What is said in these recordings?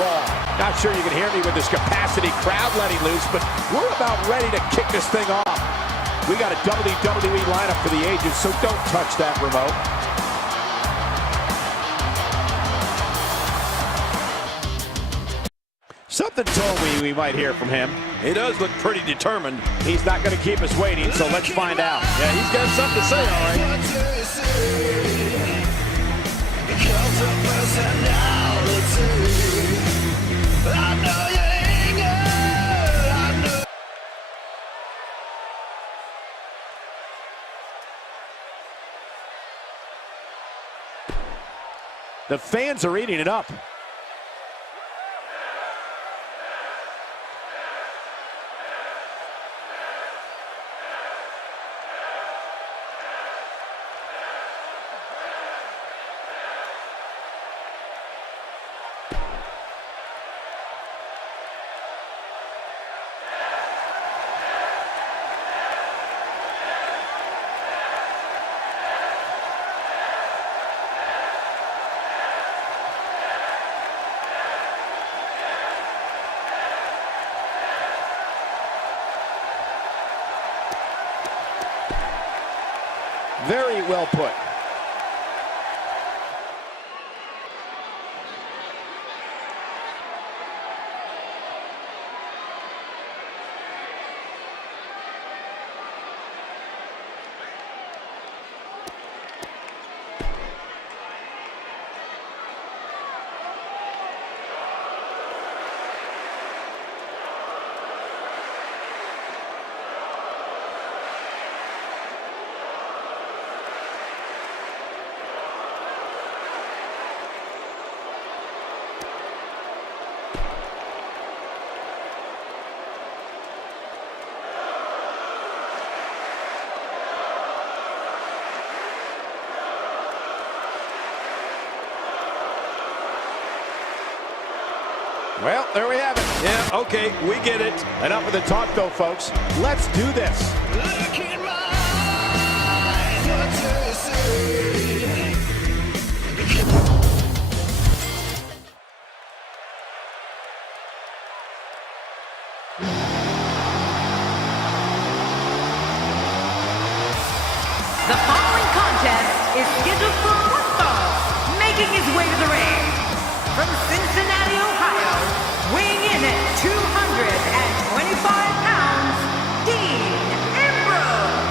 Raw. Not sure you can hear me with this capacity crowd letting loose, but we're about ready to kick this thing off. We got a WWE lineup for the ages, so don't touch that remote. Something told me we might hear from him. He does look pretty determined. He's not going to keep us waiting, so let's find out. Yeah, he's got something to say, all right. The fans are eating it up. Very well put. Well, there we have it. Yeah, okay, we get it. Enough of the talk, though, folks. Let's do this. Look in my eyes, what do you see? The following contest is scheduled for one fall, making his way to the ring. From Cincinnati, Ohio, weighing in at 225 pounds, Ambrose.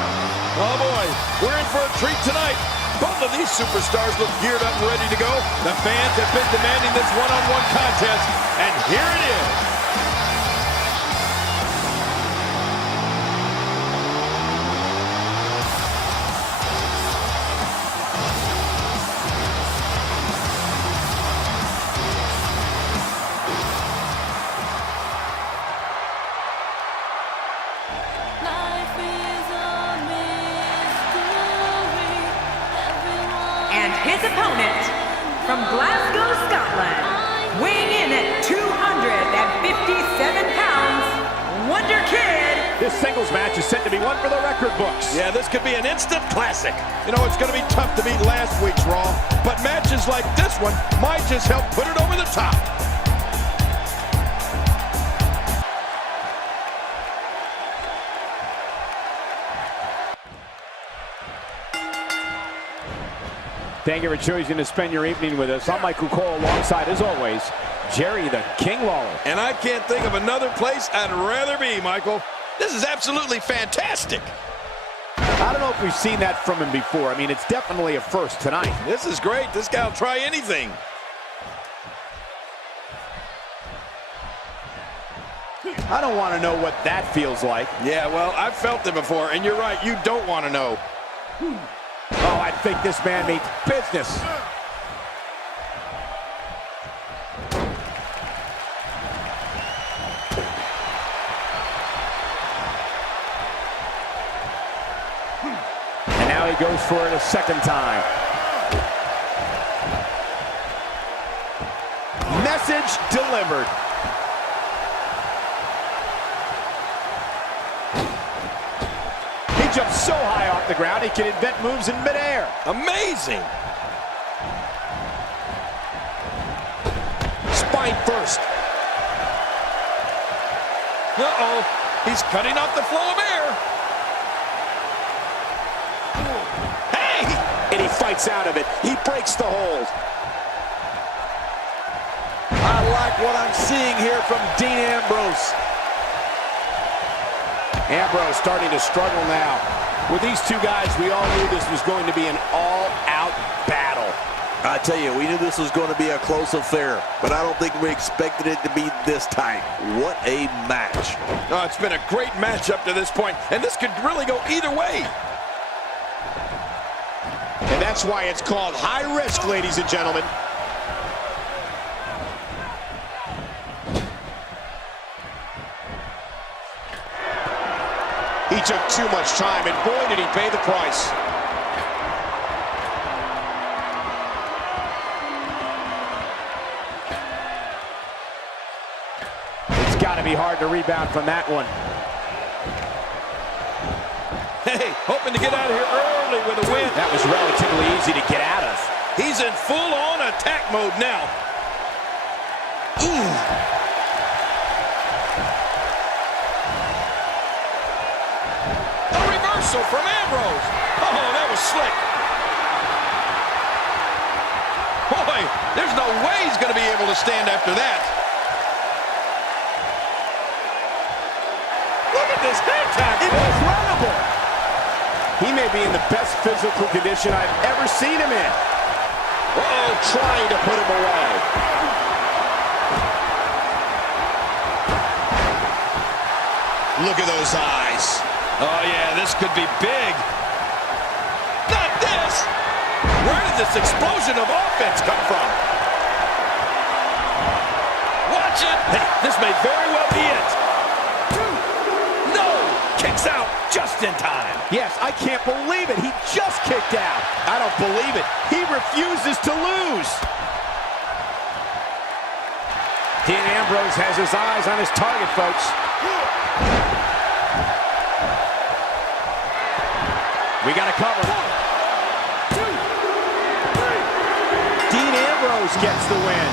Oh boy, we're in for a treat tonight. Both of these superstars look geared up and ready to go. The fans have been demanding this one-on-one contest, and here it is. And his opponent, from Glasgow, Scotland, weighing in at 257 pounds, Wonder Kid. This singles match is set to be one for the record books. Yeah, this could be an instant classic. You know, it's going to be tough to beat last week's Raw, but matches like this one might just help put it over the top. Thank you for choosing to spend your evening with us. I'm Michael Cole, alongside, as always, Jerry the King Lawler. And I can't think of another place I'd rather be, Michael. This is absolutely fantastic. I don't know if we've seen that from him before. I mean, it's definitely a first tonight. This is great. This guy will try anything. I don't want to know what that feels like. Yeah, well, I've felt it before, and you're right. You don't want to know. Oh, I think this man means business. And now he goes for it a second time. Message delivered. He jumps so high off the ground, he can invent moves in midair. Amazing. Spine first. Uh-oh. He's cutting off the flow of air. Hey! And he fights out of it. He breaks the hold. I like what I'm seeing here from Dean Ambrose. Ambrose starting to struggle now. With these two guys, we all knew this was going to be an all-out battle. I tell you, we knew this was going to be a close affair, but I don't think we expected it to be this tight. What a match. Oh, it's been a great match up to this point, and this could really go either way. And that's why it's called high risk, ladies and gentlemen. He took too much time, and boy, did he pay the price. It's got to be hard to rebound from that one. Hey, hoping to get out of here early with a win. That was relatively easy to get out of. He's in full-on attack mode now. A reversal from Ambrose. Oh, that was slick. Boy, there's no way he's going to be able to stand after that. Look at this head tackle. Incredible! He may be in the best physical condition I've ever seen him in. Uh-oh, trying to put him away. Look at those eyes. Oh, yeah, this could be big. Not this! Where did this explosion of offense come from? Watch it! Hey, this may very well be it. No! Kicks out just in time. Yes, I can't believe it. He just kicked out. I don't believe it. He refuses to lose. Dean Ambrose has his eyes on his target, folks. We got to cover. 1, 2, 3. Dean Ambrose gets the win.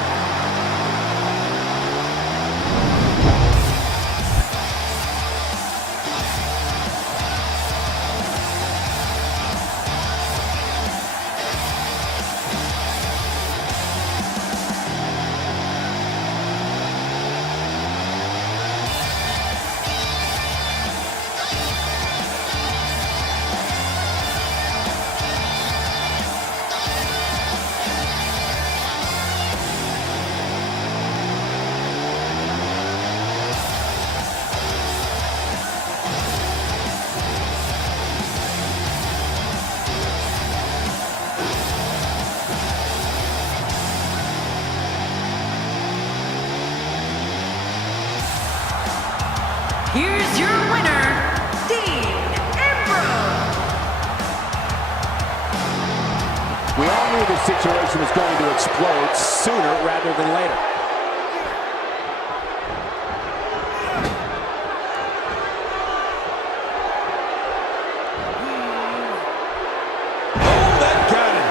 Here's your winner, Dean Ambrose. We all knew this situation was going to explode sooner rather than later. Oh, that got him.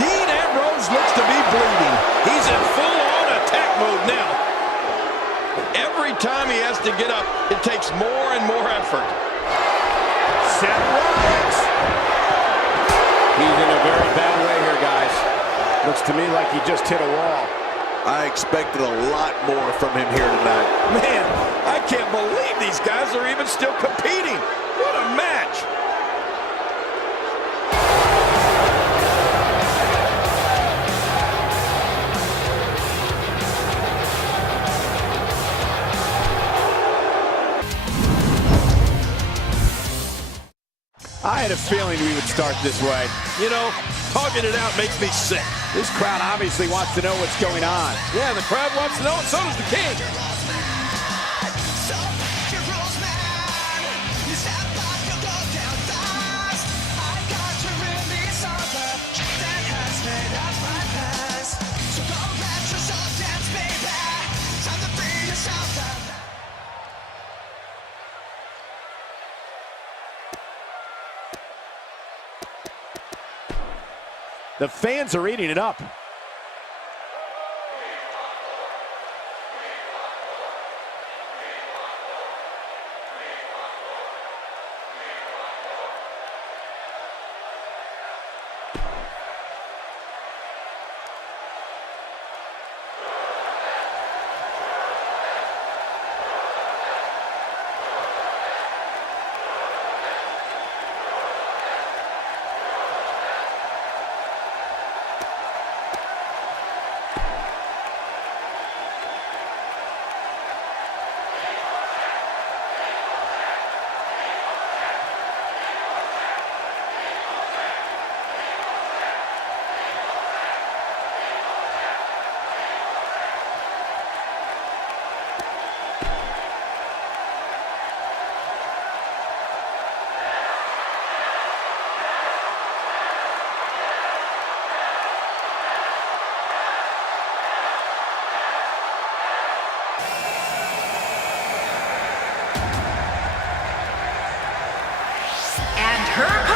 Dean Ambrose looks to be bleeding. He's in full-on attack mode now. Every time he has to get up, it takes more and more effort. Seth Rollins. He's in a very bad way here, guys. Looks to me like he just hit a wall. I expected a lot more from him here tonight. Man, I can't believe these guys are even still competing. What a match. I had a feeling we would start this way. You know, talking it out makes me sick. This crowd obviously wants to know what's going on. Yeah, the crowd wants to know, and so does the king. The fans are eating it up.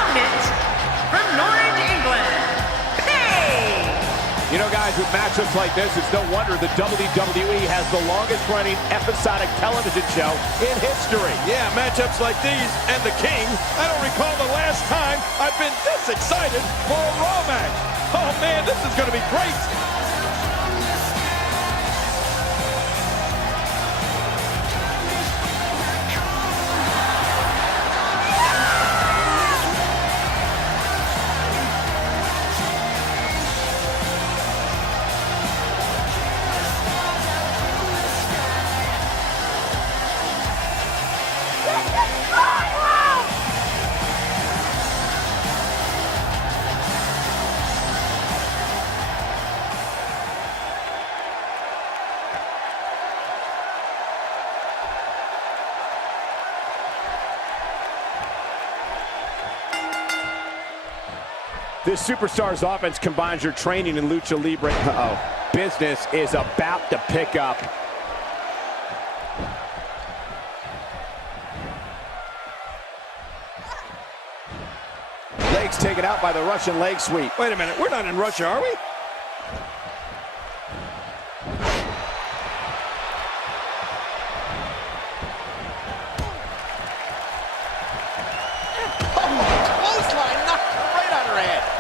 opponent, from Norwich, England, Paige. You know, guys, with matchups like this, it's no wonder the WWE has the longest-running episodic television show in history. Yeah, matchups like these and the King. I don't recall the last time I've been this excited for a Raw match. Oh, man, this is going to be great. This superstar's offense combines your training in lucha libre. Business is about to pick up. Legs taken out by the Russian leg sweep. Wait a minute, we're not in Russia, are we?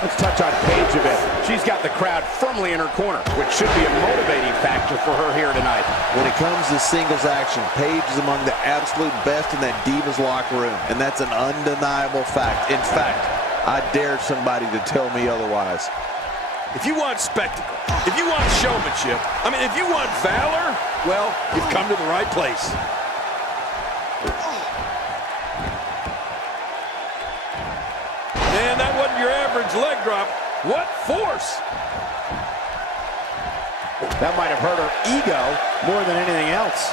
Let's touch on Paige a bit. She's got the crowd firmly in her corner, which should be a motivating factor for her here tonight. When it comes to singles action, Paige is among the absolute best in that Divas locker room, and that's an undeniable fact. In fact, I dare somebody to tell me otherwise. If you want spectacle, if you want showmanship, I mean, if you want valor, well, you've come to the right place. And that wasn't your average leg drop. What force! That might have hurt her ego more than anything else.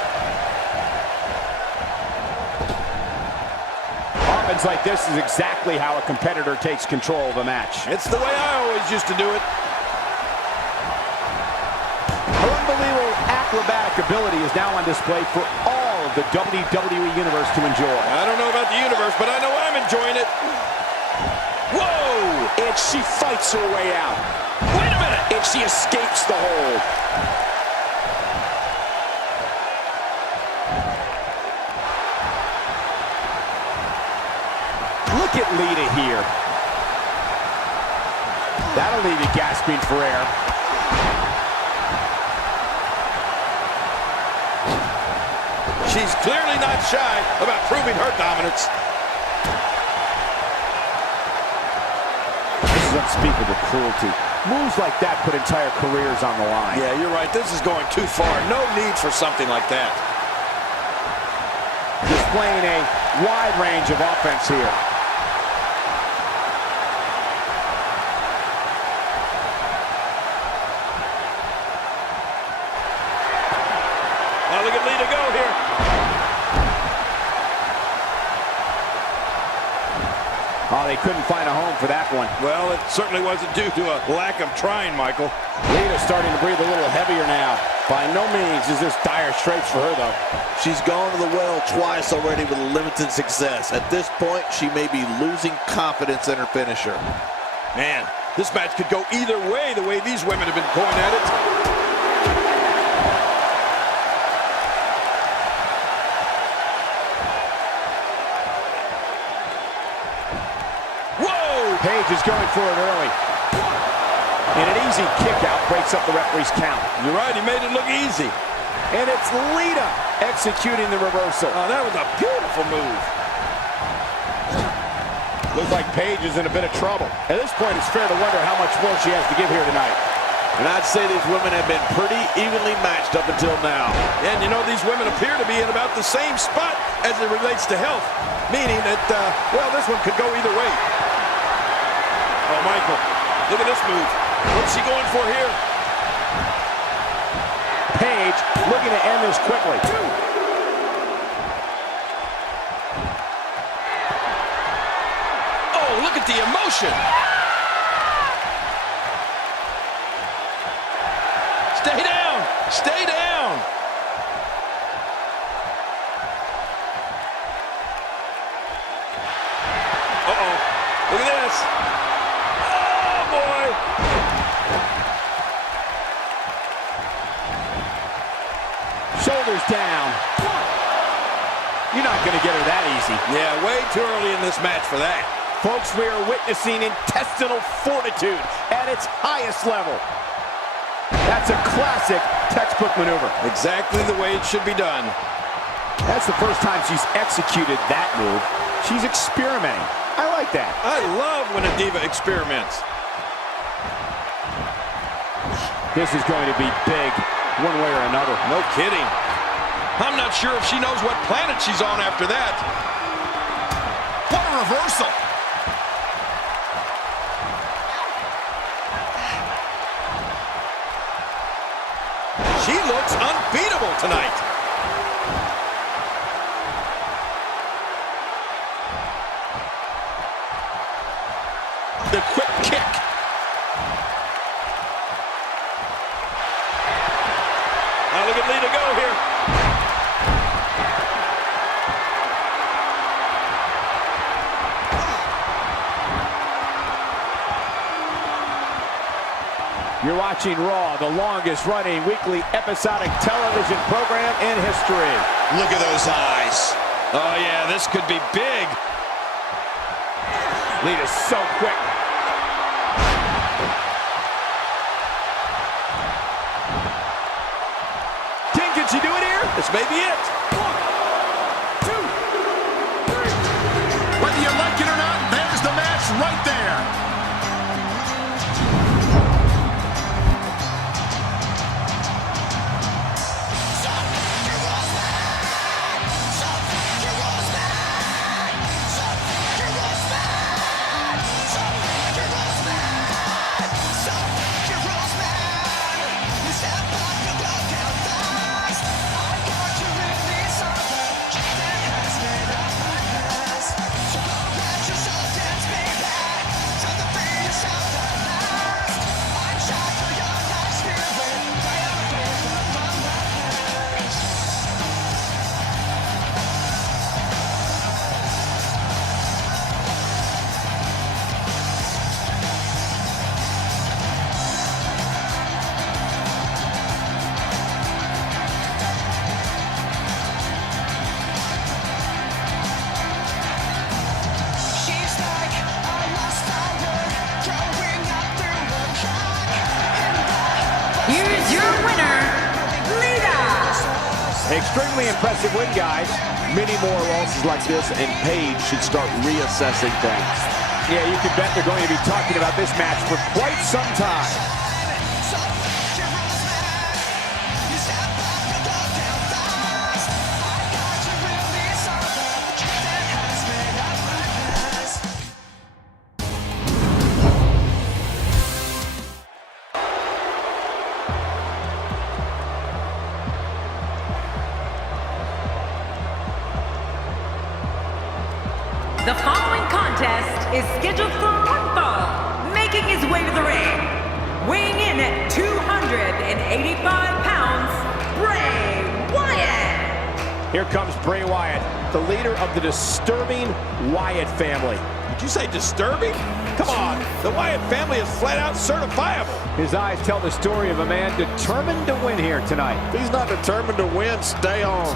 Offense like this is exactly how a competitor takes control of a match. It's the way I always used to do it. Her unbelievable acrobatic ability is now on display for all of the WWE Universe to enjoy. I don't know about the universe, but I know I'm enjoying it. Whoa! And she fights her way out. Wait a minute! And she escapes the hold. Look at Lita here. That'll leave you gasping for air. She's clearly not shy about proving her dominance. This is unspeakable cruelty. Moves like that put entire careers on the line. Yeah, you're right. This is going too far. No need for something like that. Displaying a wide range of offense here. Now look at Lita go here. Oh, they couldn't find a home for that one. Well, it certainly wasn't due to a lack of trying, Michael. Lita's starting to breathe a little heavier now. By no means is this dire straits for her, though. She's gone to the well twice already with limited success. At this point, she may be losing confidence in her finisher. Man, this match could go either way, the way these women have been going at it. Paige is going for it early. And an easy kick out breaks up the referee's count. You're right, he made it look easy. And it's Lita executing the reversal. Oh, that was a beautiful move. Looks like Paige is in a bit of trouble. At this point, it's fair to wonder how much more she has to give here tonight. And I'd say these women have been pretty evenly matched up until now. And you know, these women appear to be in about the same spot as it relates to health. Meaning that, well, this one could go either way. Oh, Michael, look at this move. What's she going for here? Paige looking to end this quickly. Oh, look at the emotion. Stay down. Stay down. Uh-oh. Look at this. Oh, boy. Shoulders down. You're not going to get her that easy. Yeah, way too early in this match for that. Folks, we are witnessing intestinal fortitude at its highest level. That's a classic textbook maneuver. Exactly the way it should be done. That's the first time she's executed that move. She's experimenting. I like that. I love when a diva experiments. This is going to be big, one way or another. No kidding. I'm not sure if she knows what planet she's on after that. What a reversal. She looks unbeatable tonight. The quick kick. Now look at Lita go here. You're watching Raw, the longest running weekly episodic television program in history. Look at those eyes. Oh yeah, this could be big. Lita's so quick. Can she do it here? This may be it. 1, 2, 3. Whether you like it or not, there's the match right there. Here's your winner, Lita. Extremely impressive win, guys. Many more losses like this, and Paige should start reassessing things. Yeah, you can bet they're going to be talking about this match for quite some time. The following contest is scheduled for one fall, making his way to the ring, weighing in at 285 pounds, Bray Wyatt. Here comes Bray Wyatt, the leader of the disturbing Wyatt family. Did you say disturbing? Come on, the Wyatt family is flat out certifiable. His eyes tell the story of a man determined to win here tonight. If he's not determined to win, stay on.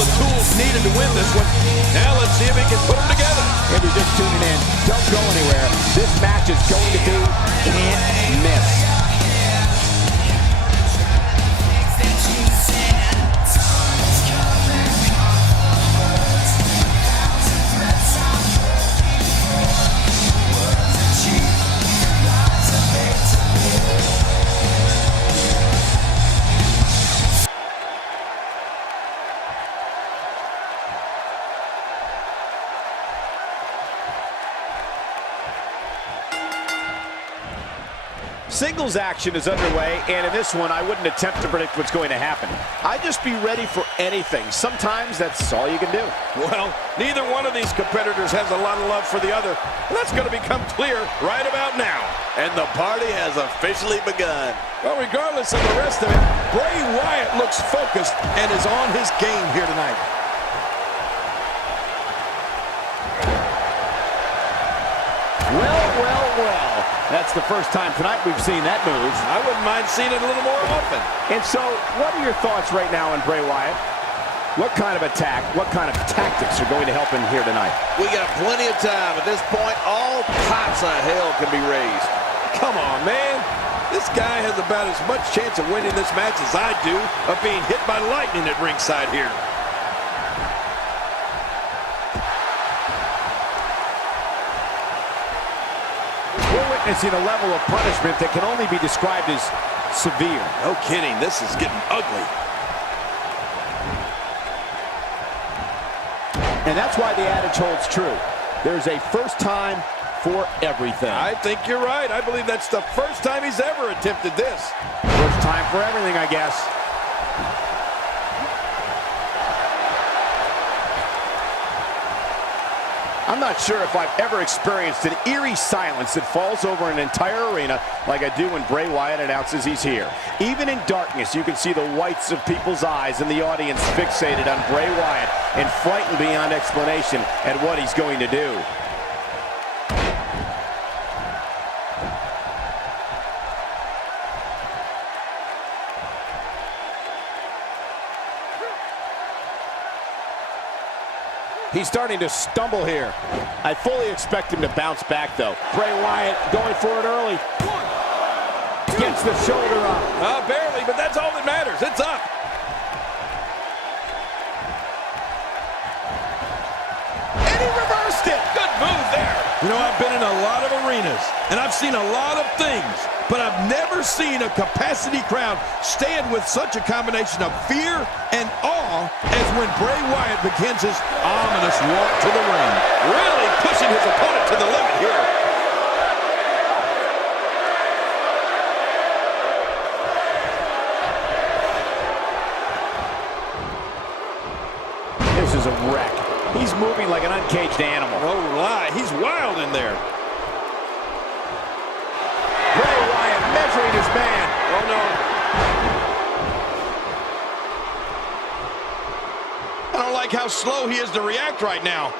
the tools needed to win this one. Now let's see if he can put them together. If you're just tuning in, don't go anywhere. This match is going to be can't miss. Singles action is underway, and in this one, I wouldn't attempt to predict what's going to happen. I'd just be ready for anything. Sometimes that's all you can do. Well, neither one of these competitors has a lot of love for the other, and that's going to become clear right about now. And the party has officially begun. Well, regardless of the rest of it, Bray Wyatt looks focused and is on his game here tonight. Well. That's the first time tonight we've seen that move. I wouldn't mind seeing it a little more often. And so, what are your thoughts right now on Bray Wyatt? What kind of attack, what kind of tactics are going to help him here tonight? We got plenty of time. At this point, all types of hell can be raised. Come on, man. This guy has about as much chance of winning this match as I do of being hit by lightning at ringside here. Witnessing a level of punishment that can only be described as severe. No kidding, this is getting ugly. And that's why the adage holds true. There's a first time for everything. I think you're right. I believe that's the first time he's ever attempted this. First time for everything, I guess. I'm not sure if I've ever experienced an eerie silence that falls over an entire arena like I do when Bray Wyatt announces he's here. Even in darkness, you can see the whites of people's eyes and the audience fixated on Bray Wyatt and frightened beyond explanation at what he's going to do. He's starting to stumble here. I fully expect him to bounce back, though. Bray Wyatt going for it early. Gets the shoulder up. Barely, but that's all that matters. It's up. And he reversed it. Good move there. You know, I've been in a lot of arenas, and I've seen a lot of things, but I've never seen a capacity crowd stand with such a combination of fear and awe as when Bray Wyatt begins his ominous walk to the ring. Really pushing his opponent to the limit here. This is a wreck. He's moving like an uncaged animal. No lie, he's wild in there. Bray Wyatt measuring his man. Oh no. I don't like how slow he is to react right now.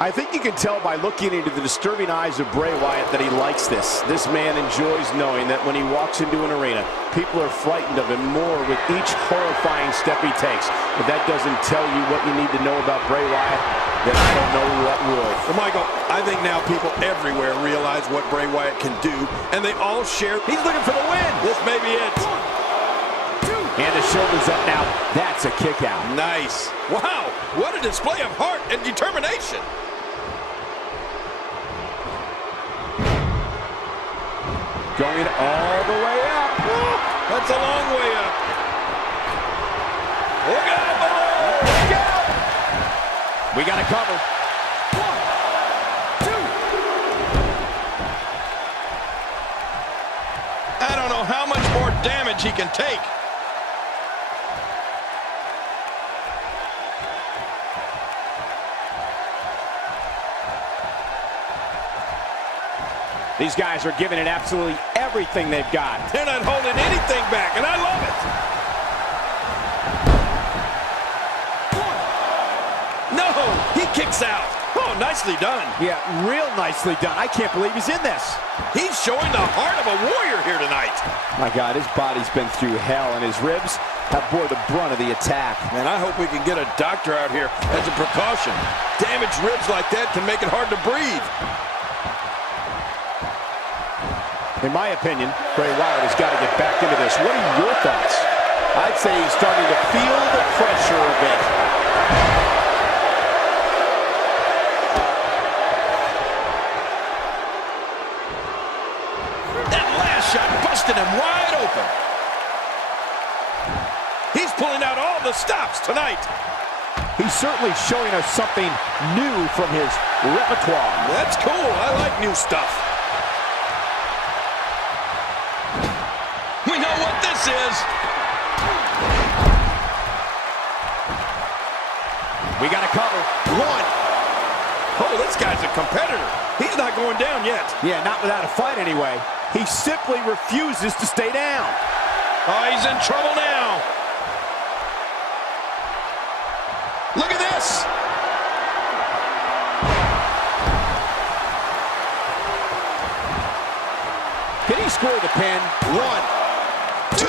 I think you can tell by looking into the disturbing eyes of Bray Wyatt that he likes this. This man enjoys knowing that when he walks into an arena, people are frightened of him more with each horrifying step he takes. If that doesn't tell you what you need to know about Bray Wyatt, then I don't know what would. Well, Michael, I think now people everywhere realize what Bray Wyatt can do, and they all share. He's looking for the win. This may be it. And the shoulder's up now. That's a kick out. Nice. Wow, what a display of heart and determination. Going all the way up. That's a long way up. Look out below. Look out. We got to cover. 1, 2. I don't know how much more damage he can take. These guys are giving it absolutely everything they've got. They're not holding anything back, and I love it. No, he kicks out. Oh, nicely done. Yeah, real nicely done. I can't believe he's in this. He's showing the heart of a warrior here tonight. My God, his body's been through hell, and his ribs, have bore the brunt of the attack. Man, I hope we can get a doctor out here as a precaution. Damaged ribs like that can make it hard to breathe. In my opinion, Bray Wyatt has got to get back into this. What are your thoughts? I'd say he's starting to feel the pressure a bit. That last shot busted him wide open. He's pulling out all the stops tonight. He's certainly showing us something new from his repertoire. That's cool. I like new stuff. We know what this is. We got to cover. One. Oh, this guy's a competitor. He's not going down yet. Yeah, not without a fight anyway. He simply refuses to stay down. Oh, he's in trouble now. Look at this. Can he score the pin? 1, 2.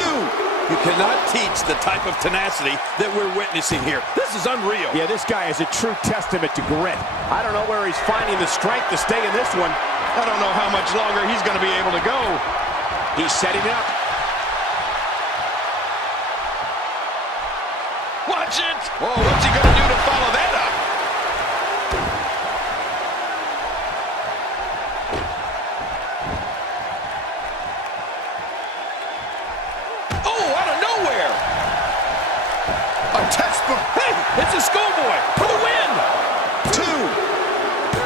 You cannot teach the type of tenacity that we're witnessing here. This is unreal. Yeah, this guy is a true testament to grit. I don't know where he's finding the strength to stay in this one. I don't know how much longer he's going to be able to go. He's setting up. Watch it. Oh, what's he going to do to follow that up? Hey, it's a schoolboy for the win. 2, 3.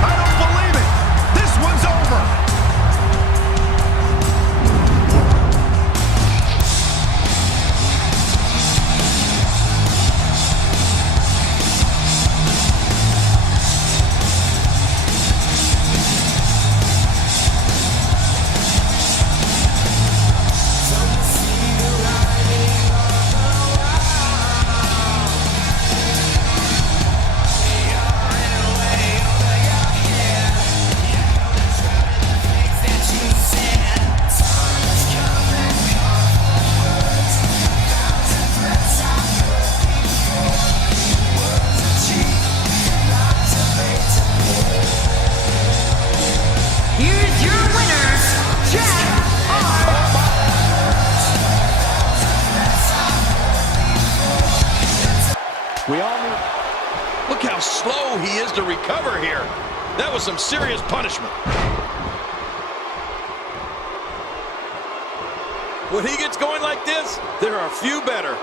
I don't believe it. This one's over. Look how slow he is to recover here. That was some serious punishment. When he gets going like this, there are few better.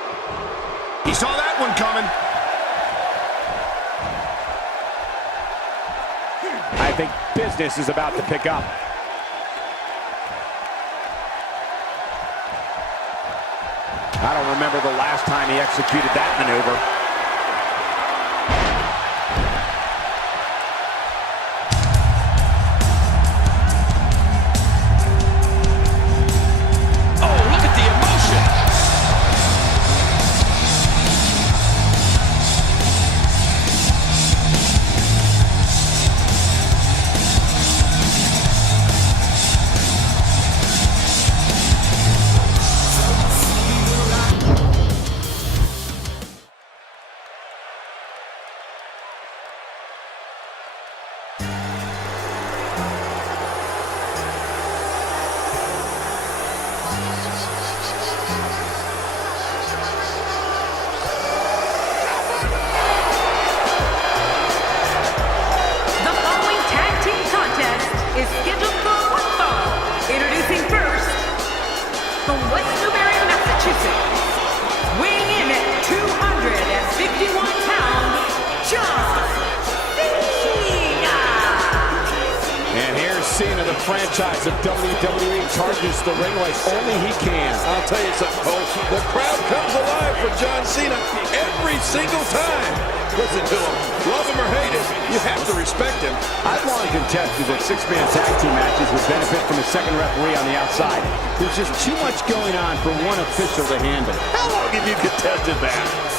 He saw that one coming. I think business is about to pick up. I don't remember the last time he executed that maneuver. Cena, the franchise of WWE, charges the ring like only he can. I'll tell you something, Cole. The crowd comes alive for John Cena every single time. Listen to him. Love him or hate him, you have to respect him. I've long contested that six-man tag team matches would benefit from a second referee on the outside. There's just too much going on for one official to handle. How long have you contested that?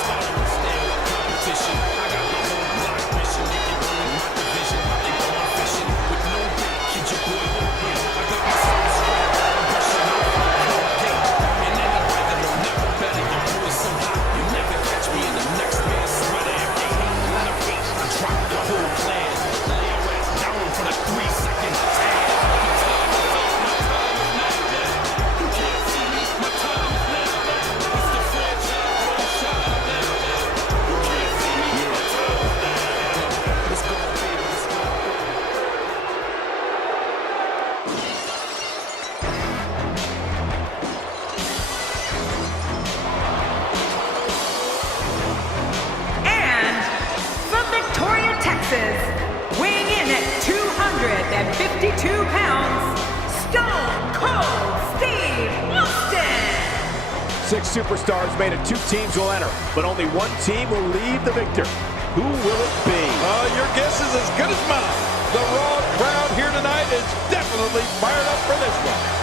pounds, Stone Cold Steve Austin. 6 superstars made it. 2 teams will enter, but only 1 team will leave the victor. Who will it be? Your guess is as good as mine. The Raw crowd here tonight is definitely fired up for this one.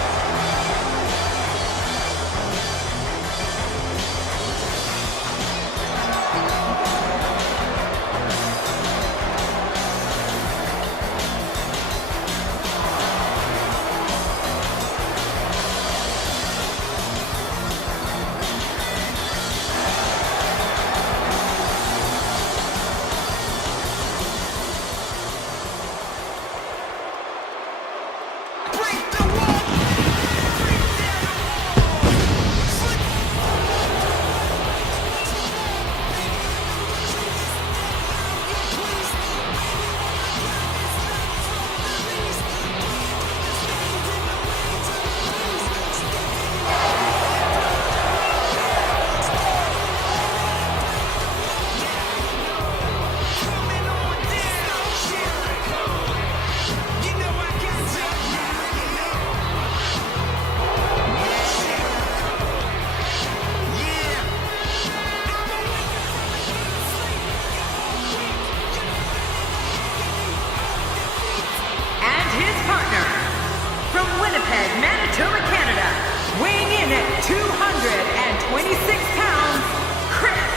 Weighing in at 226 pounds, Chris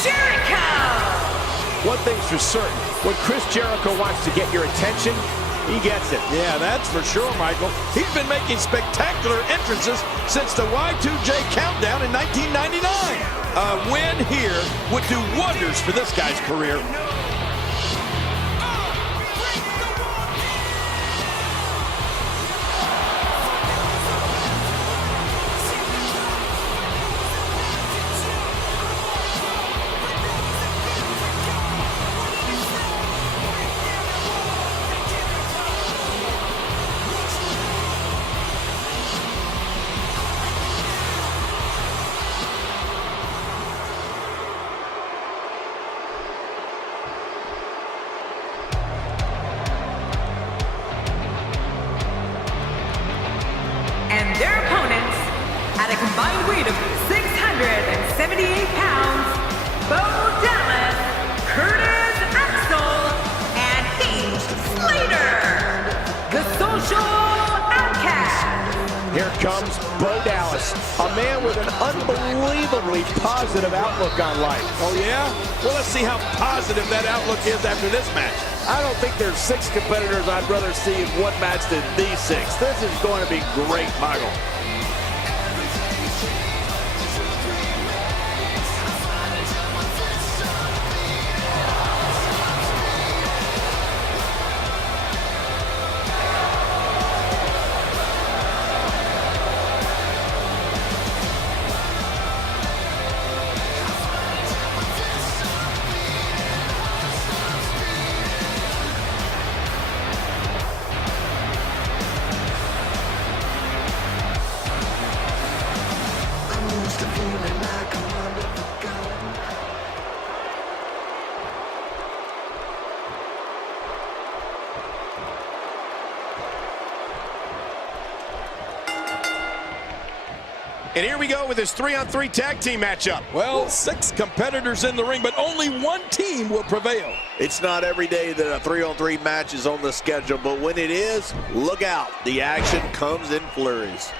Jericho. One thing's for certain, when Chris Jericho wants to get your attention, he gets it. Yeah, that's for sure, Michael. He's been making spectacular entrances since the Y2J Countdown in 1999. A win here would do wonders for this guy's career. And their opponents, at a combined weight of 678 pounds, Bo Dallas, Curtis Axel, and Heath Slater, the Social Outcasts. Here comes Bo Dallas, a man with an unbelievably positive outlook on life. Oh, yeah? Well, let's see how positive that outlook is after this match. I don't think there's 6 competitors I'd rather see in one match than these 6. This is going to be great, Michael. And here we go with this 3-on-3 tag team matchup. Well, 6 competitors in the ring, but only 1 team will prevail. It's not every day that a 3-on-3 match is on the schedule, but when it is, look out. The action comes in flurries.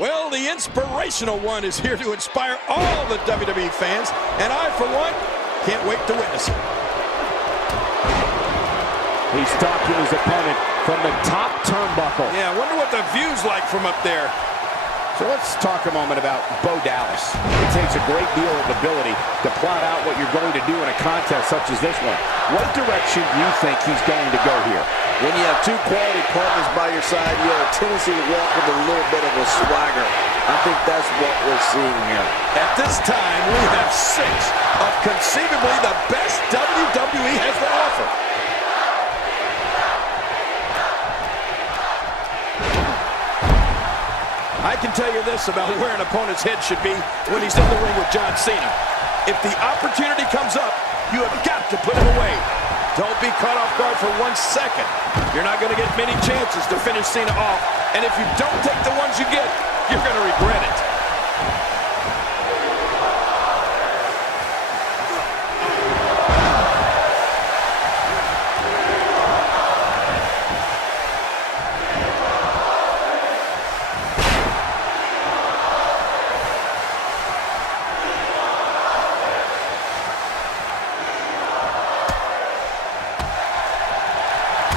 Well, the inspirational one is here to inspire all the WWE fans, and I, for one, can't wait to witness it. He's stalking his opponent from the top turnbuckle. Yeah, I wonder what the view's like from up there. So let's talk a moment about Bo Dallas. It takes a great deal of ability to plot out what you're going to do in a contest such as this one. What direction do you think he's going to go here? When you have 2 quality partners by your side, you have a tendency to walk with a little bit of a swagger. I think that's what we're seeing here. At this time, we have 6 of conceivably the best WWE has to offer. I can tell you this about where an opponent's head should be when he's in the ring with John Cena. If the opportunity comes up, you have got to put it away. Don't be caught off guard for 1 second. You're not going to get many chances to finish Cena off. And if you don't take the ones you get, you're going to regret it.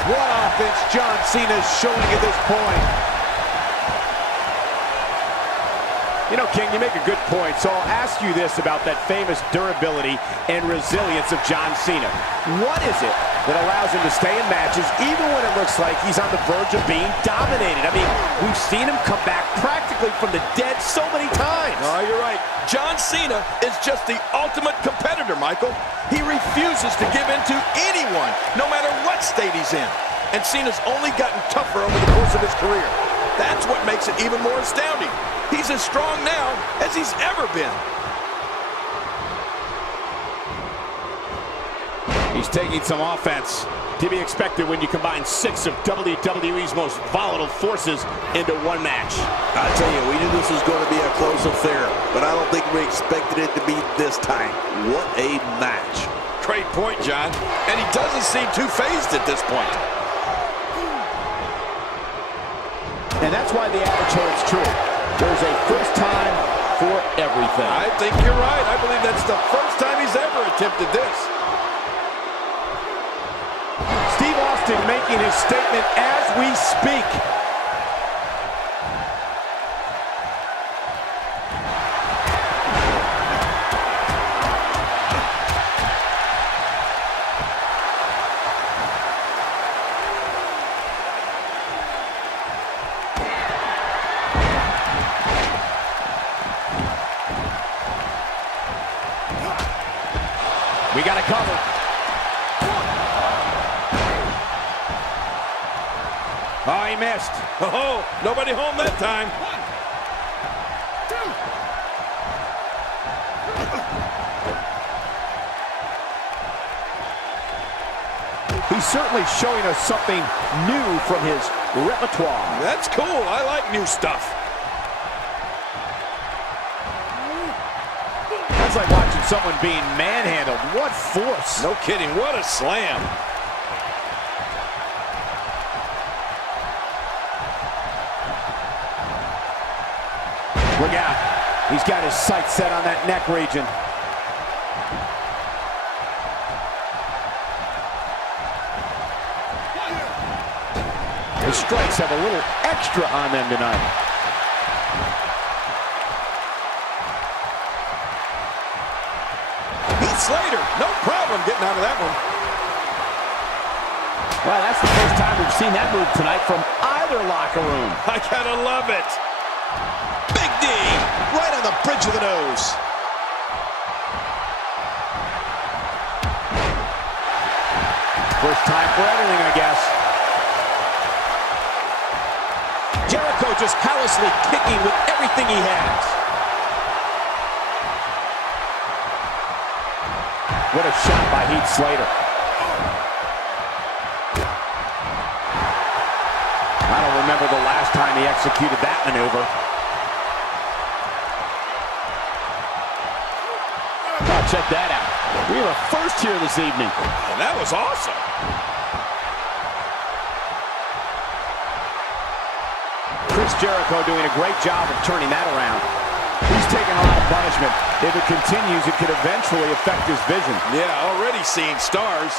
What offense John Cena is showing at this point. You know, King, you make a good point, so I'll ask you this about that famous durability and resilience of John Cena. What is it that allows him to stay in matches even when it looks like he's on the verge of being dominated? I mean, we've seen him come back practically from the dead so many times. Oh, you're right. John Cena is just the ultimate competitor, Michael. He refuses to give in to anyone, no matter what state he's in. And Cena's only gotten tougher over the course of his career. That's what makes it even more astounding. He's as strong now as he's ever been. He's taking some offense. To be expected when you combine 6 of WWE's most volatile forces into one match. I tell you, we knew this was going to be a close affair, but I don't think we expected it to be this tight. What a match. Great point, John. And he doesn't seem too phased at this point. And that's why the adage holds true. There's a first time for everything. I think you're right. I believe that's the first time he's ever attempted this. Steve Austin making his statement as we speak. We got a cover. Oh, he missed. Oh, nobody home that time. 1, 2. He's certainly showing us something new from his repertoire. That's cool. I like new stuff. That's like watching someone being manhandled. What force. No kidding. What a slam. Look out. He's got his sights set on that neck region. The strikes have a little extra on them tonight. Slater, no problem getting out of that one. Well, that's the first time we've seen that move tonight from either locker room. I gotta love it. Big D, right on the bridge of the nose. First time for everything, I guess. Jericho just callously kicking with everything he has. What a shot by Heath Slater. I don't remember the last time he executed that maneuver. Oh, check that out. We have a first here this evening. And that was awesome. Chris Jericho doing a great job of turning that around. He's taking a lot of punishment. If it continues, it could eventually affect his vision. Yeah, already seeing stars.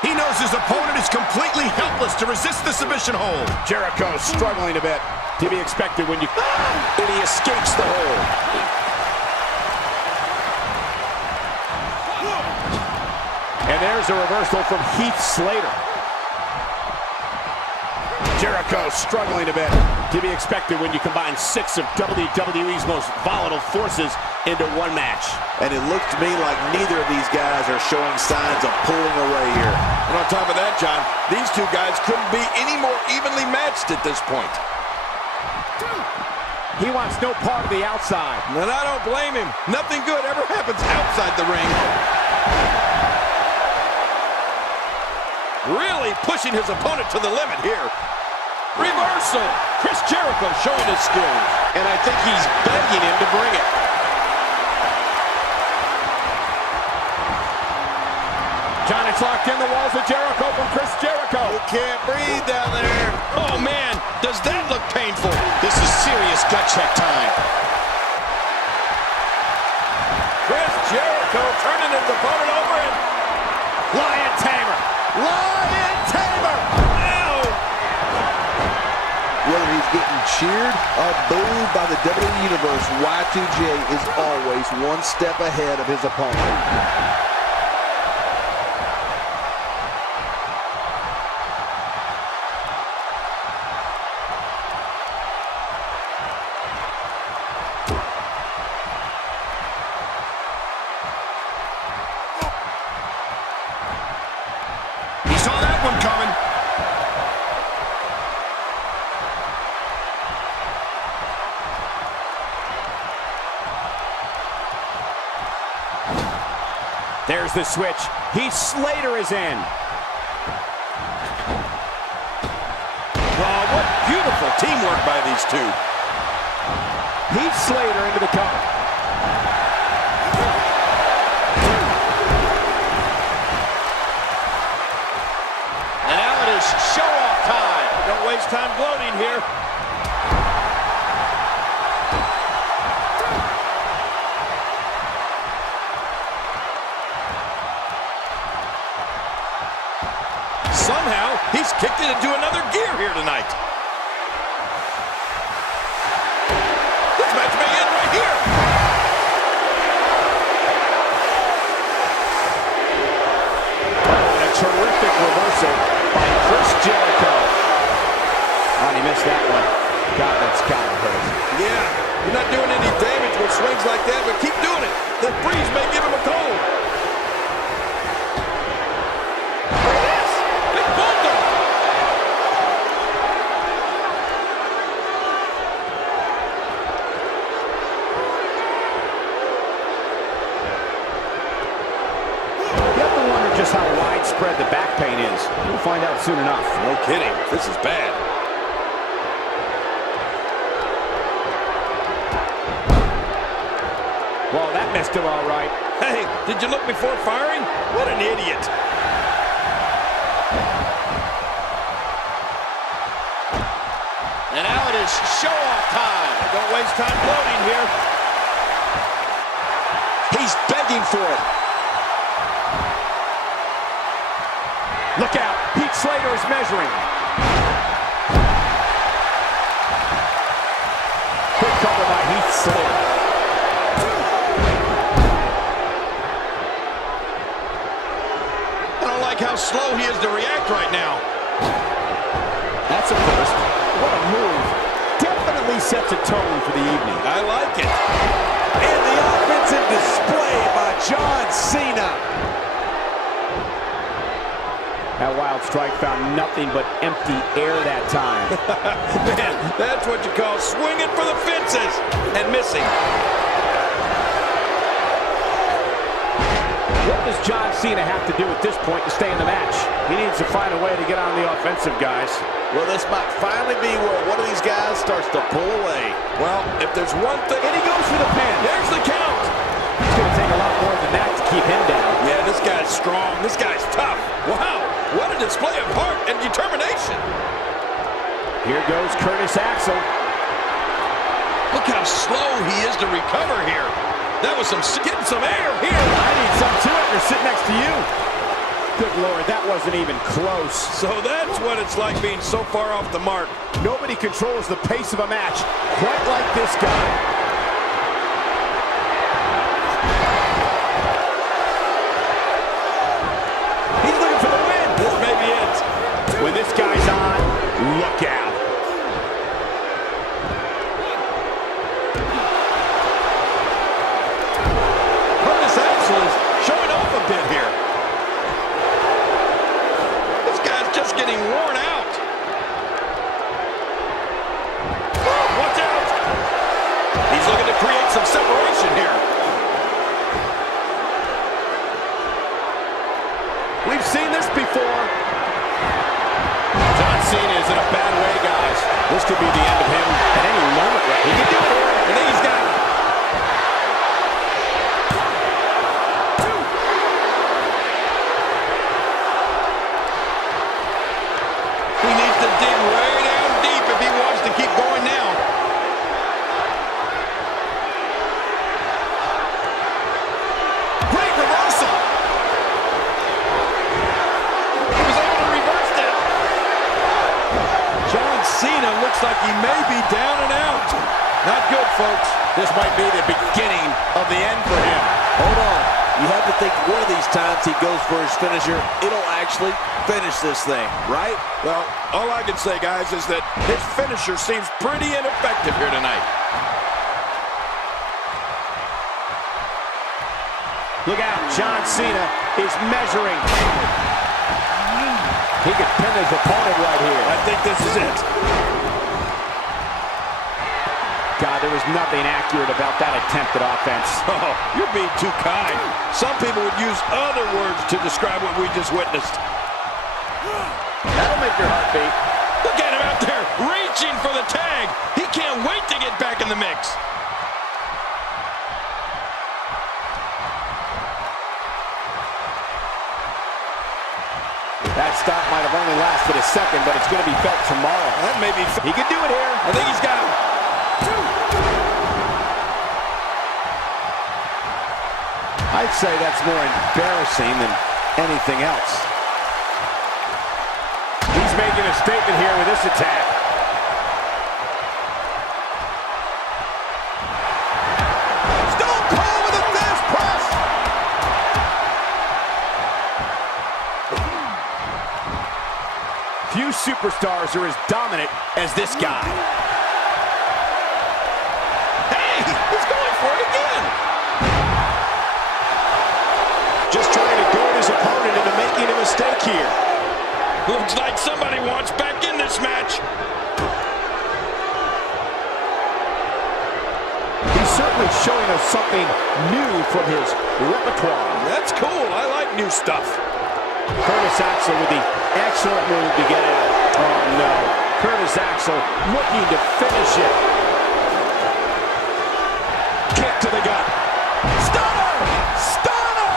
He knows his opponent is completely helpless to resist the submission hold. Jericho struggling a bit. To be expected when you... And he escapes the hold. And there's a reversal from Heath Slater. Jericho struggling a bit. To be expected when you combine 6 of WWE's most volatile forces into one match. And it looks to me like neither of these guys are showing signs of pulling away here. And on top of that, John, these two guys couldn't be any more evenly matched at this point. He wants no part of the outside. And I don't blame him. Nothing good ever happens outside the ring. really pushing his opponent to the limit here. Reversal. Chris Jericho showing his skills. And I think he's begging him to bring it. John, it's locked in the walls of Jericho from Chris Jericho. You can't breathe down there. Oh, man, does that look painful? This is serious gut check time. Chris Jericho turning his opponent over and Lion Tamer. Lion Tamer. ow! Whether he's getting cheered or booed by the WWE Universe, Y2J is always one step ahead of his opponent. He saw that one coming. There's the switch. Heath Slater is in. Oh, what beautiful teamwork by these two. Heath Slater into the cover. And now it is show-off time. Don't waste time gloating here. Somehow, he's kicked it into another gear here tonight. This match may end right here. And a terrific reversal by Chris Jericho. Oh, he missed that one. God, that's gotta hurt. Yeah, you're not doing any damage with swings like that, but keep doing it. The breeze may give him a cold. Look at this. Big bulldog. You have to wonder just how widespread the back pain is. We'll find out soon enough. No kidding. This is bad. Well, that missed him all right. Hey, did you look before firing? What an idiot. And now it is show-off time. Don't waste time gloating here. He's begging for it. Look out. Heath Slater is measuring. Quick cover by Heath Slater. I don't like how slow he is to react right now. That's a first. What a move. Definitely sets a tone for the evening. I like it. And the offensive display by John Cena. That wild strike found nothing but empty air that time. Man, that's what you call swinging for the fences and missing. What does John Cena have to do at this point to stay in the match? He needs to find a way to get on the offensive, guys. Well, this might finally be where one of these guys starts to pull away. Well, if there's one thing... And he goes for the pin. There's the count. It's going to take a lot more than that to keep him down. Yeah, this guy's strong. This guy's tough. Wow, what a display of heart and determination. Here goes Curtis Axel. Look how slow he is to recover here. That was getting some air here. I need some too after sitting next to you. Good Lord, that wasn't even close. So that's what it's like being so far off the mark. Nobody controls the pace of a match quite like this guy. He's looking for the win. This may be it. When this guy's on, look out. Curtis Axel is showing off a bit here. This guy's just getting worn out. Watch out. He's looking to create some separation here. We've seen this before. Cena is in a bad way, guys. This could be the end of him at any moment. Right? He can do it here. I think he's got it. He needs to dig way down deep if he wants to keep going now. Great reversal. He was able to reverse that. John Cena looks like he may be down and out. Not good, folks. This might be the beginning of the end for him. Hold on. You have to think one of these times he goes for his finisher, it'll actually finish this thing, right? Well, all I can say, guys, is that his finisher seems pretty ineffective here tonight. Look out, John Cena is measuring. He could pin his opponent right here. I think this is it. God, there was nothing accurate about that attempt at offense. Oh, you're being too kind. Some people would use other words to describe what we just witnessed. That'll make your heart beat. Look at him out there, reaching for the tag. He can't wait to get back in the mix. That stop might have only lasted a second, but it's going to be felt tomorrow. That may be. He could do it here. I think he's got him. I'd say that's more embarrassing than anything else. He's making a statement here with this attack. Stone Cold with a fist press. Few superstars are as dominant as this guy. Hey, he's going for it again. Just trying to goad his opponent into making a mistake here. Looks like somebody wants back in this match. He's certainly showing us something new from his repertoire. That's cool. I like new stuff. Curtis Axel with the excellent move to get out. Oh no. Curtis Axel looking to finish it. Kick to the gut. Stunner! Stunner!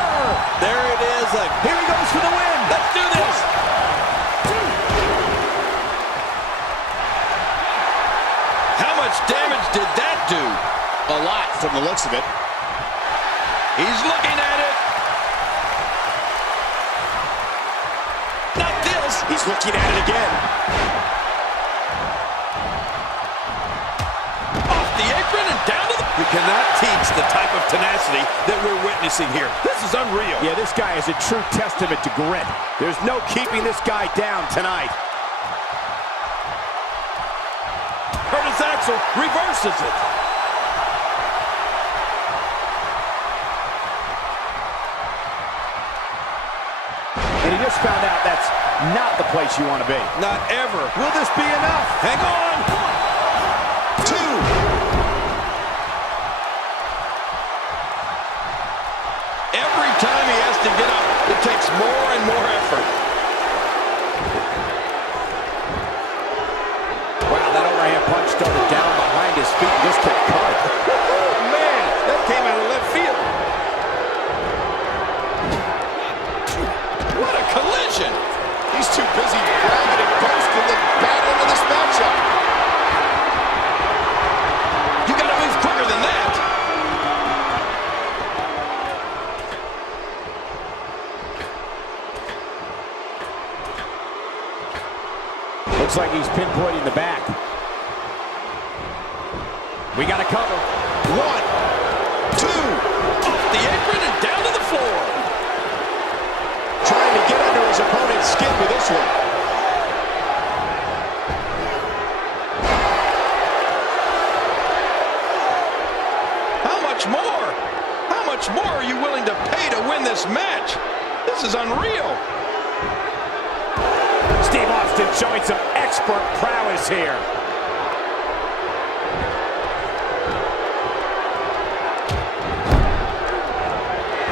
There it is. Here he goes for the win. Let's do this. How much damage did that do? A lot from the looks of it. He's looking at it. Not this. He's looking at it again. Off the apron and down to the... You cannot teach the type of tenacity that we're witnessing here. This is unreal. Yeah, this guy is a true testament to grit. There's no keeping this guy down tonight. Curtis Axel reverses it. And he just found out that's not the place you want to be. Not ever. Will this be enough? Hang on. 2. Every time he has to get up, it takes more and more effort. Wow, that overhand punch started down behind his feet and just kept coming. Man, that came out of left field. What a collision. He's too busy bragging and boasting than battling in this matchup. You gotta move quicker than that. Looks like he's pinpointing the back. We got to cover. 1, 2. Off the apron and down to the floor. Trying to get under his opponent's skin with this one. How much more? How much more are you willing to pay to win this match? This is unreal. Steve Austin showing some expert prowess here.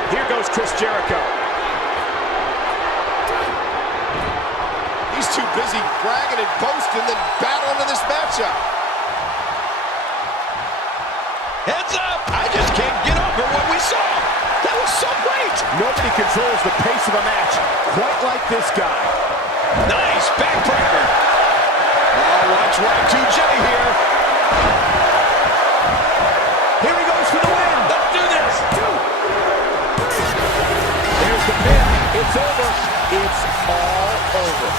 Here goes Chris Jericho. He's too busy busy bragging and boasting than battling in this matchup. Heads up! I just can't get over what we saw. That was so great. Nobody controls the pace of a match quite like this guy. Nice backbreaker. Oh, watch Y2J here. Here he goes for the win. Let's do this. There's the pin. It's over. It's all over.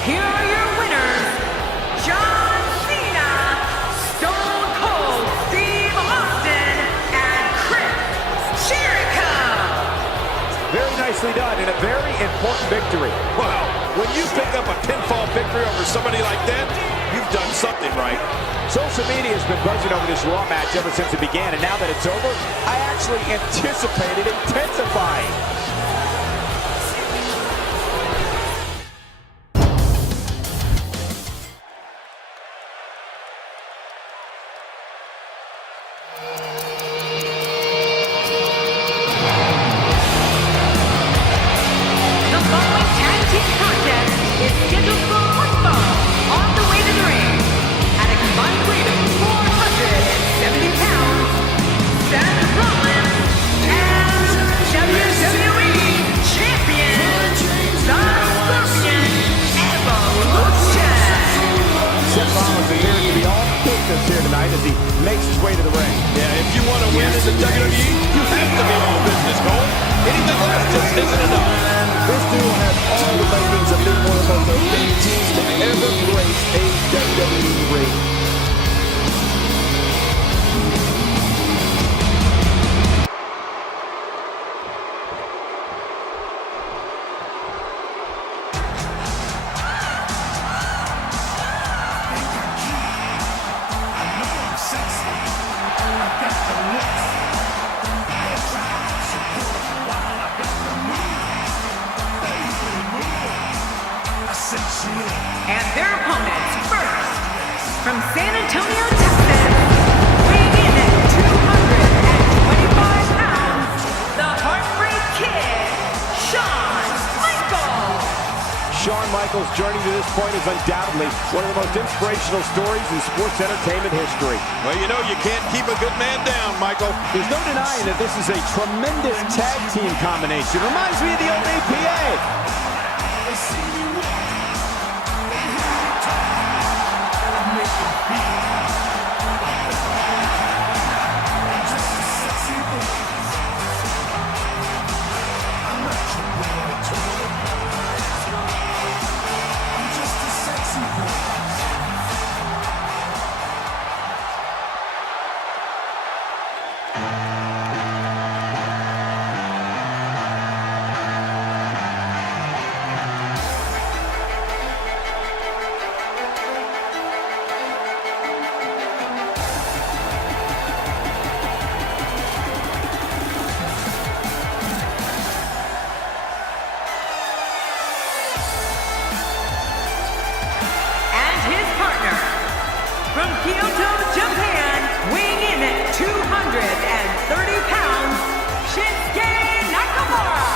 Here are your winners, John Cena, Stone Cold Steve Austin, and Chris Jericho. Very nicely done and a very important victory. Wow. When you pick up a pinfall victory over somebody like that, you've done something right. Social media has been buzzing over this Raw match ever since it began, and now that it's over, I actually anticipated intensifying. The following tag team contest is scheduled for one fall on the way to the ring. At a combined weight of 470 pounds, Seth Rollins and WWE Champion, the Scorpion Evolution. Seth Rollins appears to be all business here tonight as he makes his way to the ring. Yeah, if you want to win in the WWE, you have to be all business gold. Anything less just isn't enough. This duo has all the makings of being one of the most elite teams to ever grace a WWE ring. And their opponents first, from San Antonio, Texas, weighing in at 225 pounds, the Heartbreak Kid, Shawn Michaels. Shawn Michaels' journey to this point is undoubtedly one of the most inspirational stories in sports entertainment history. Well, you know you can't keep a good man down, Michael. There's no denying that this is a tremendous tag team combination. Reminds me of the old APA. From Kyoto, Japan, weighing in at 230 pounds, Shinsuke Nakamura.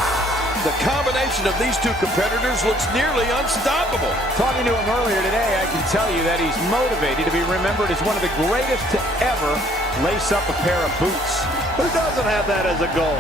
The combination of these two competitors looks nearly unstoppable. Talking to him earlier today, I can tell you that he's motivated to be remembered as one of the greatest to ever lace up a pair of boots. Who doesn't have that as a goal?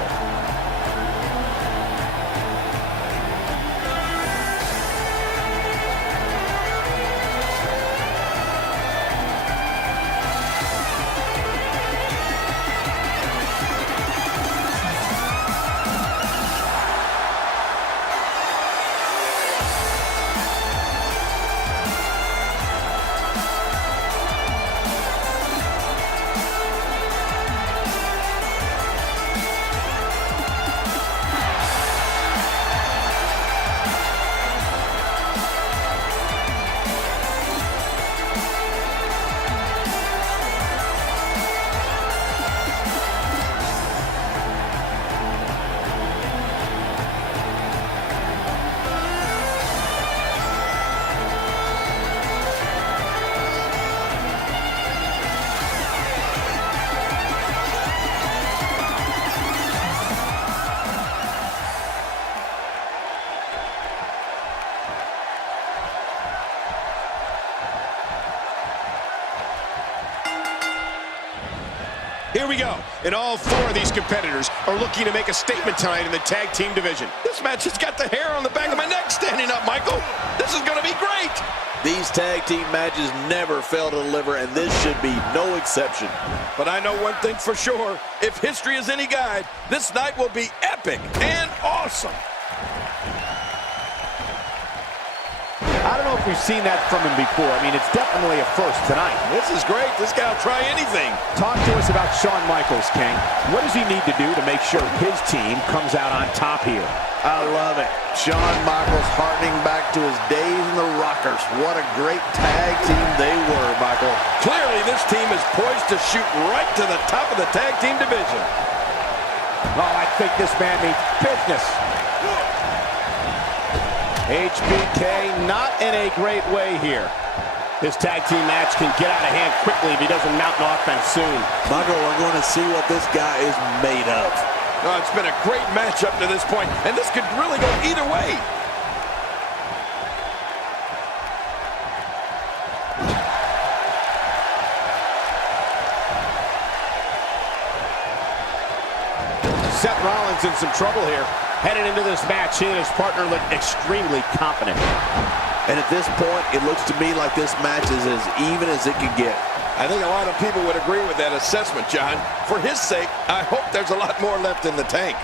Here we go. And all four of these competitors are looking to make a statement tonight in the tag team division. This match has got the hair on the back of my neck standing up, Michael. This is going to be great. These tag team matches never fail to deliver, and this should be no exception. But I know one thing for sure. If history is any guide, this night will be epic and awesome. I don't know if we've seen that from him before. I mean, it's definitely a first tonight. This is great. This guy will try anything. Talk to us about Shawn Michaels, King. What does he need to do to make sure his team comes out on top here? I love it. Shawn Michaels harkening back to his days in the Rockers. What a great tag team they were, Michael. Clearly, this team is poised to shoot right to the top of the tag team division. Oh, I think this man means business. HBK not in a great way here. This tag team match can get out of hand quickly if he doesn't mount an offense soon. Michael, we're going to see what this guy is made of. Oh, it's been a great match up to this point, and this could really go either way. Seth Rollins in some trouble here. Headed into this match, he and his partner look extremely confident. And at this point, it looks to me like this match is as even as it can get. I think a lot of people would agree with that assessment, John. For his sake, I hope there's a lot more left in the tank.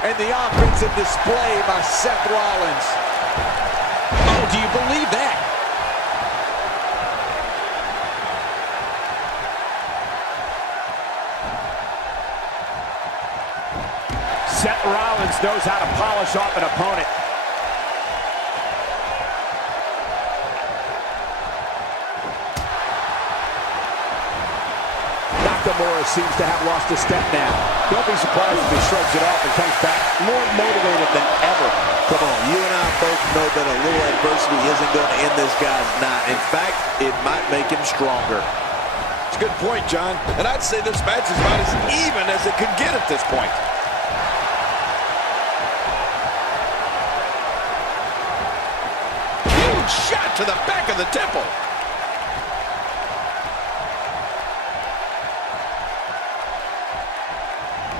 And the offensive display by Seth Rollins. Oh, do you believe that? Seth Rollins knows how to polish off an opponent. Nakamura seems to have lost a step now. Don't be surprised if he shrugs it off and comes back more motivated than ever. Come on, you and I both know that a little adversity isn't going to end this guy's night. In fact, it might make him stronger. It's a good point, John. And I'd say this match is about as even as it could get at this point. Huge shot to the back of the temple.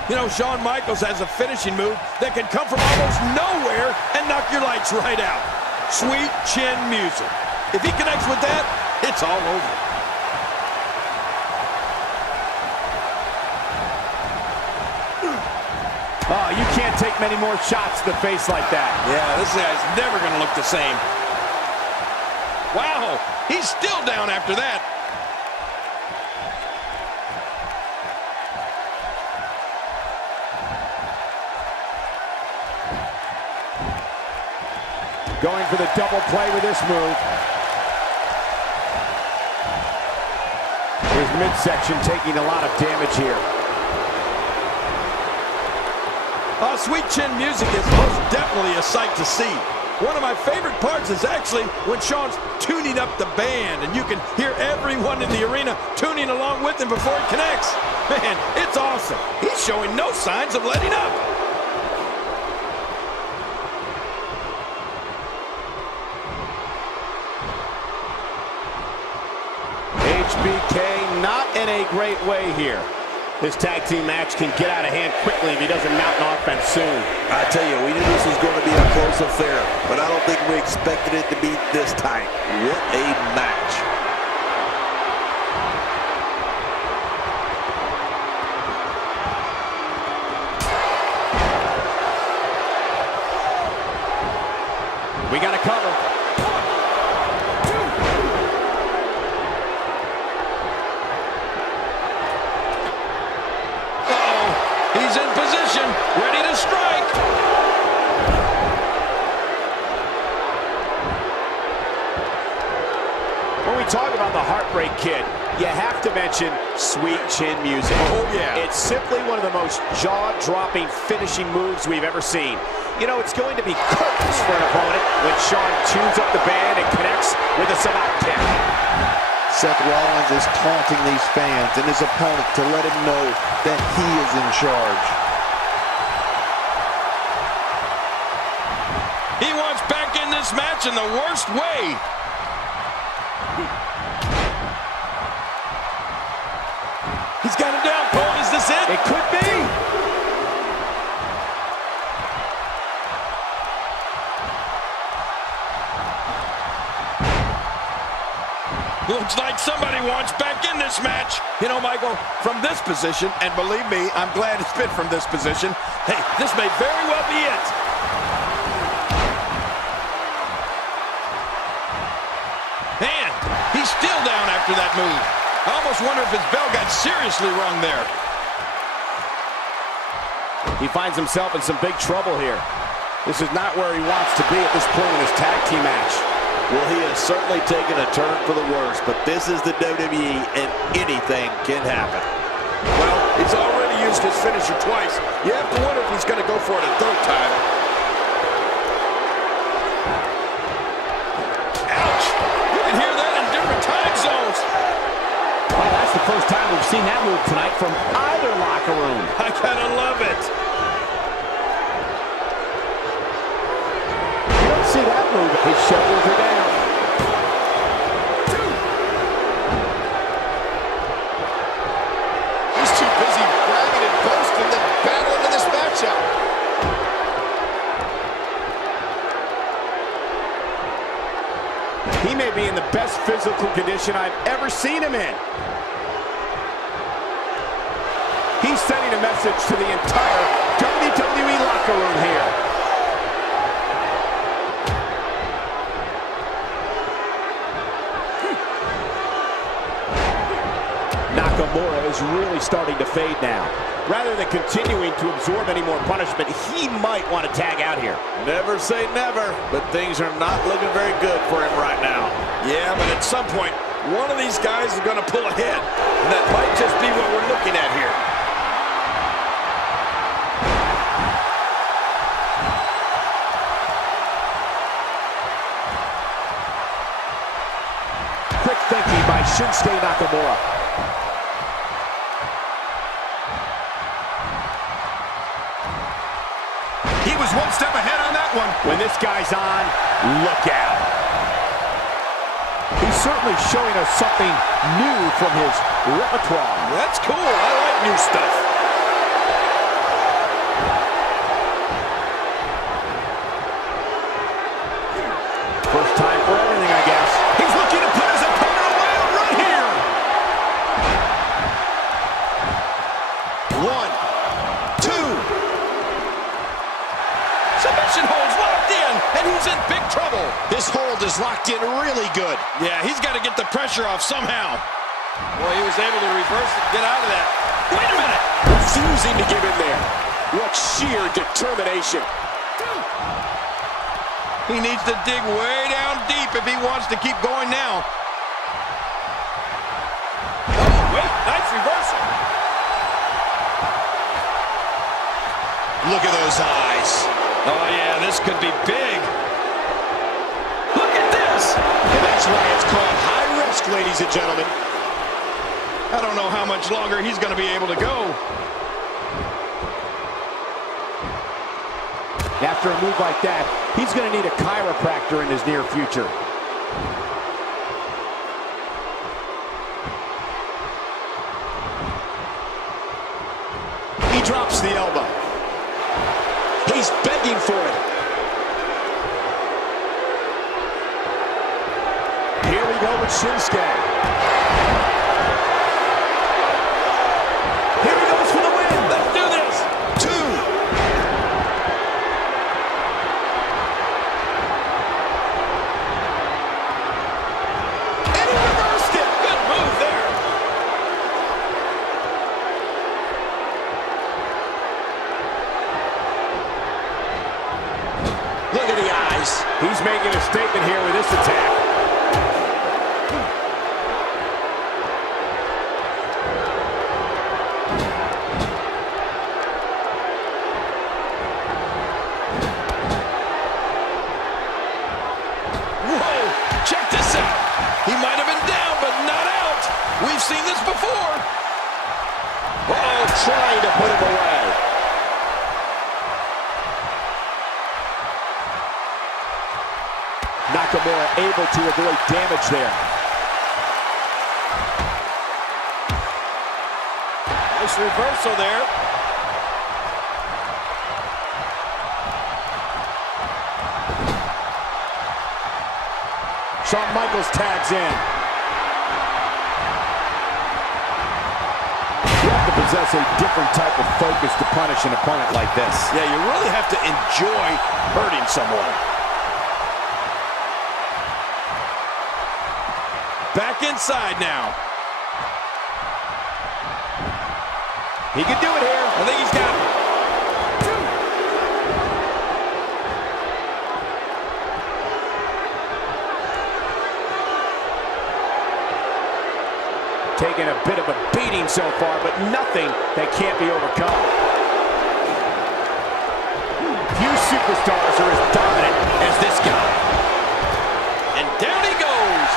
You know, Shawn Michaels has a finishing move that can come from almost nowhere and knock your lights right out. Sweet chin music. If he connects with that, it's all over. Oh, you can't take many more shots to the face like that. Yeah, this guy's never going to look the same. Wow, he's still down after that. Going for the double play with this move. His midsection taking a lot of damage here. Oh, sweet chin music is most definitely a sight to see. One of my favorite parts is actually when Shawn's tuning up the band and you can hear everyone in the arena tuning along with him before he connects. Man, it's awesome. He's showing no signs of letting up. HBK not in a great way here. This tag team match can get out of hand quickly if he doesn't mount an offense soon. I tell you, we knew this was going to be a close affair, but I don't think we expected it to be this tight. What a match. We got a cover. He's in position, ready to strike. When we talk about the Heartbreak Kid, you have to mention sweet chin music. Oh, yeah. It's simply one of the most jaw-dropping finishing moves we've ever seen. You know, it's going to be curtains for an opponent when Shawn tunes up the band and connects with a Sabat kick. Seth Rollins is taunting these fans and his opponent to let him know that he is in charge. He wants back in this match in the worst way. He's got got him down, Cole. Is this it? It could be. Looks like somebody wants back in this match. You know, Michael, from this position, and believe me, I'm glad it's been from this position, hey, this may very well be it. Man, he's still down after that move. I almost wonder if his bell got seriously wrong there. He finds himself in some big trouble here. This is not where he wants to be at this point in his tag team match. Well, he has certainly taken a turn for the worse, but this is the WWE, and anything can happen. Well, he's already used his finisher twice. You have to wonder if he's going to go for it a third time. Ouch! You can hear that in different time zones. Well, that's the first time we've seen that move tonight from either locker room. I kind of love it. You don't see that move. His shoulders are down. He's too busy bragging and boasting than battling in this matchup. He may be in the best physical condition I've ever seen him in. He's sending a message to the entire WWE locker room here. Nakamura is really starting to fade now. Rather than continuing to absorb any more punishment, he might want to tag out here. Never say never, but things are not looking very good for him right now. Yeah, but at some point, one of these guys is going to pull ahead. And that might just be what we're looking at here. Quick thinking by Shinsuke Nakamura. He was one step ahead on that one. When this guy's on, look out. He's certainly showing us something new from his repertoire. That's cool. I like new stuff. First time for everything, I guess. He's looking to put his opponent away right here. 1, 2. Submission holds locked in, and he's in big trouble. This hold is locked in really good. Yeah, he's got to get the pressure off somehow. Boy, he was able to reverse it and get out of that. Wait a minute. Refusing to give in there. What sheer determination. He needs to dig way down deep if he wants to keep going now. Oh, wait, nice reversal. Look at those eyes. Oh, yeah, this could be big. Look at this. And that's why it's called high risk, ladies and gentlemen. I don't know how much longer he's going to be able to go. After a move like that, he's going to need a chiropractor in his near future. He drops the elbow. He's begging for it. Here we go with Shinsuke. Here he goes for the win. Let's do this. 2. And he reversed it. Good move there. Look at the eyes. He's making a statement here with this attack. Whoa, check this out. He might have been down, but not out. We've seen this before. Uh-oh, trying to put him away. Nakamura able to avoid damage there. Nice reversal there. Shawn Michaels tags in. You have to possess a different type of focus to punish an opponent like this. Yeah, you really have to enjoy hurting someone. Back inside now. He could do it here. I think he's got it. Taking a bit of a beating so far, but nothing that can't be overcome. Few superstars are as dominant as this guy. And down he goes.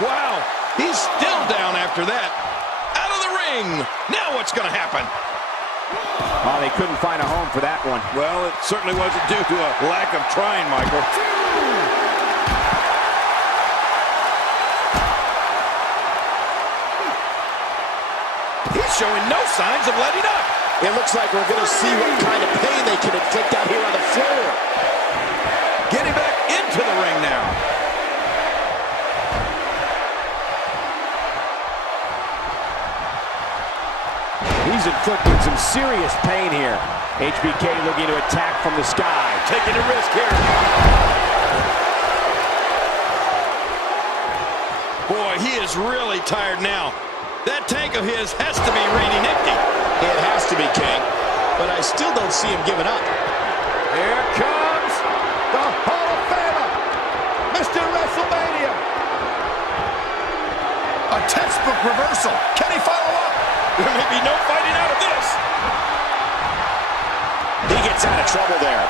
Wow, he's still down after that. Out of the ring. Now what's going to happen? Oh, they couldn't find a home for that one. Well, it certainly wasn't due to a lack of trying, Michael. He's showing no signs of letting up. It looks like we're going to see what kind of pain they can inflict out here on the floor. Getting back into the ring now. He's inflicting some serious pain here. HBK looking to attack from the sky. Taking a risk here. Boy, he is really tired now. That tank of his has to be reading empty. It has to be, King. But I still don't see him giving up. Here comes the Hall of Famer, Mr. Wrestlemania. A textbook reversal. Can he follow up? There may be no fighting out of this. He gets out of trouble there.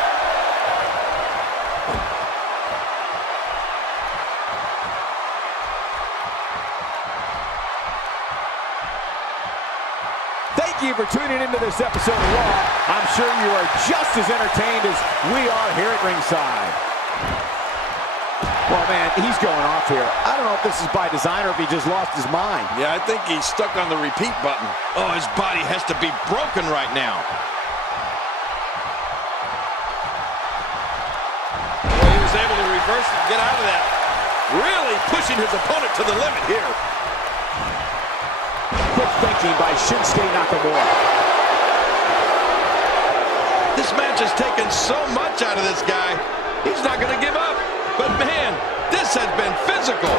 Thank you for tuning into this episode of Raw. I'm sure you are just as entertained as we are here at ringside. Well, man, he's going off here. I don't know if this is by design or if he just lost his mind. Yeah, I think he's stuck on the repeat button. Oh, his body has to be broken right now. Well, he was able to reverse and get out of that. Really pushing his opponent to the limit here. Quick thinking by Shinsuke Nakamura. This match has taken so much out of this guy. He's not going to give up. But man, this has been physical.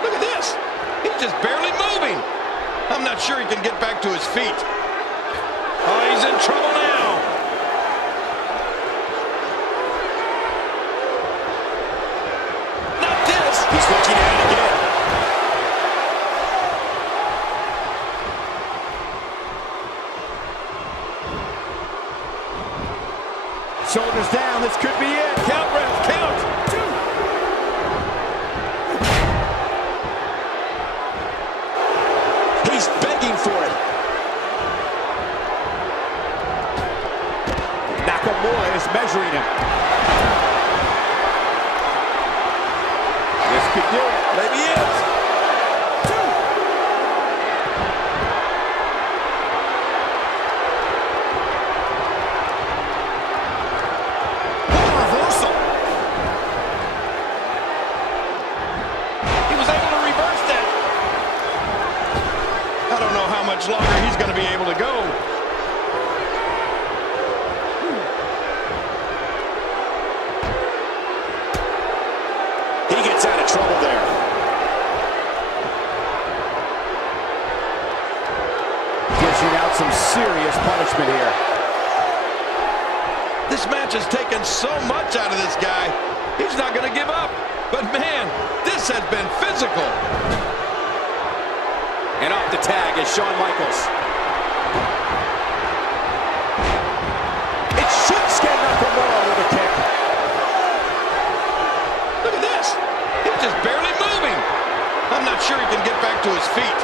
Look at this. He's just barely moving. I'm not sure he can get back to his feet. Oh, he's in trouble now. Not this. He's looking at it again. Shoulders down, this could be it. Count, ref, count. 2. He's begging for it. Nakamura is measuring him. This could do it. Maybe it is. 2. What a reversal. He was able to reverse that. I don't know how much longer he's going to be able to go. He gets out of trouble there. Dishing out some serious punishment here. This match has taken so much out of this guy. He's not going to give up. But man, this has been physical. And off the tag is Shawn Michaels. It's Shinsuke Nakamura with a kick. Look at this. He's just barely moving. I'm not sure he can get back to his feet.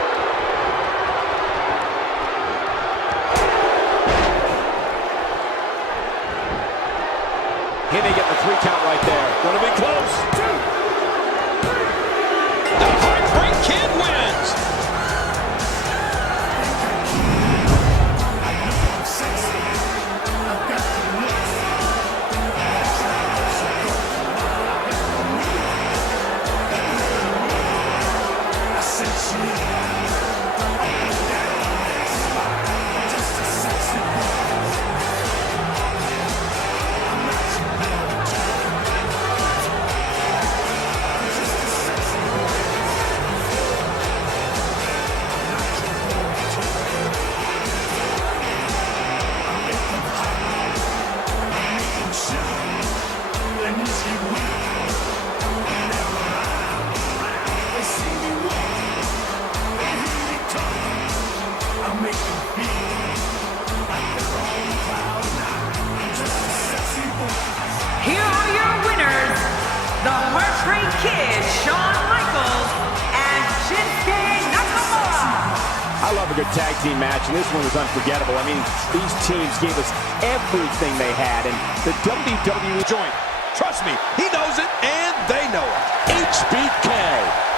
tag team match, and this one was unforgettable. I mean, these teams gave us everything they had, and the WWE joint. Trust me, he knows it, and they know it. HBK.